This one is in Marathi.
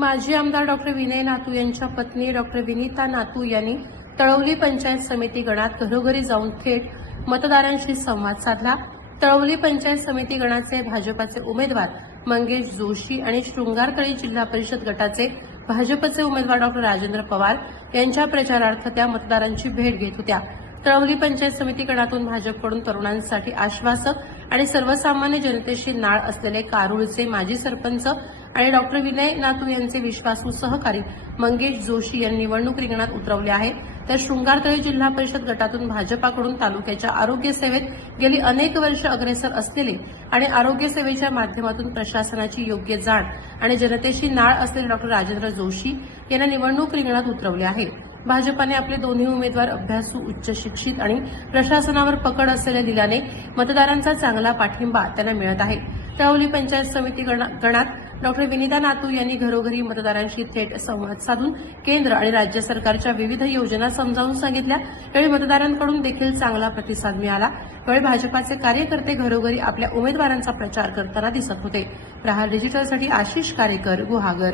माजी आमदार डॉक्टर विनय नातू यांच्या पत्नी डॉक्टर विनीता नातू यांनी तळवली पंचायत समिती गणात घरोघरी जाऊन थेट मतदारांशी संवाद साधला. तळवली पंचायत समिती गणाचे भाजपाचे उमेदवार मंगेश जोशी आणि शृंगारतळी जिल्हा परिषद गटाचे भाजपचे उमेदवार डॉक्टर राजेंद्र पवार यांच्या प्रचारार्थ त्या मतदारांची भेट घेत होत्या. तळवली पंचायत समिती गणातून भाजपकडून तरुणांसाठी आश्वासक आणि सर्वसामान्य जनतेशी नाळ असलेले कारुळचे माजी सरपंच आणि डॉक्टर विनय नातू यांचे विश्वासू सहकारी मंगेश जोशी यांनी निवडणूक रिंगणात उतरवले आहे. तर शृंगारतळी जिल्हा परिषद गटातून भाजपाकडून तालुक्याच्या आरोग्य सेवेत गेली अनेक वर्ष अग्रेसर असलेले आणि आरोग्य सेवेच्या माध्यमातून प्रशासनाची योग्य जाण आणि जनतेशी नाळ असलेले डॉक्टर राजेंद्र जोशी यांना निवडणूक रिंगणात उतरवले आहेत भाजपाने आपले दोन्ही उमेदवार अभ्यासू उच्च शिक्षित आणि प्रशासनावर पकड असलेले दिल्याने मतदारांचा चांगला पाठिंबा त्यांना मिळत आहे. तळवली पंचायत समिती गणा- गणात डॉक्टर विनिता नातू यांनी घरोघरी मतदारांशी थेट संवाद साधून केंद्र आणि राज्य सरकारच्या विविध योजना समजावून सांगितल्या. यावेळी मतदारांकडून देखील चांगला प्रतिसाद मिळाला. यावेळी भाजपाचे कार्यकर्ते घरोघरी आपल्या उमेदवारांचा प्रचार करताना दिसत होते. प्रहार डिजिटलसाठी आशिष कारेकर गुहागर.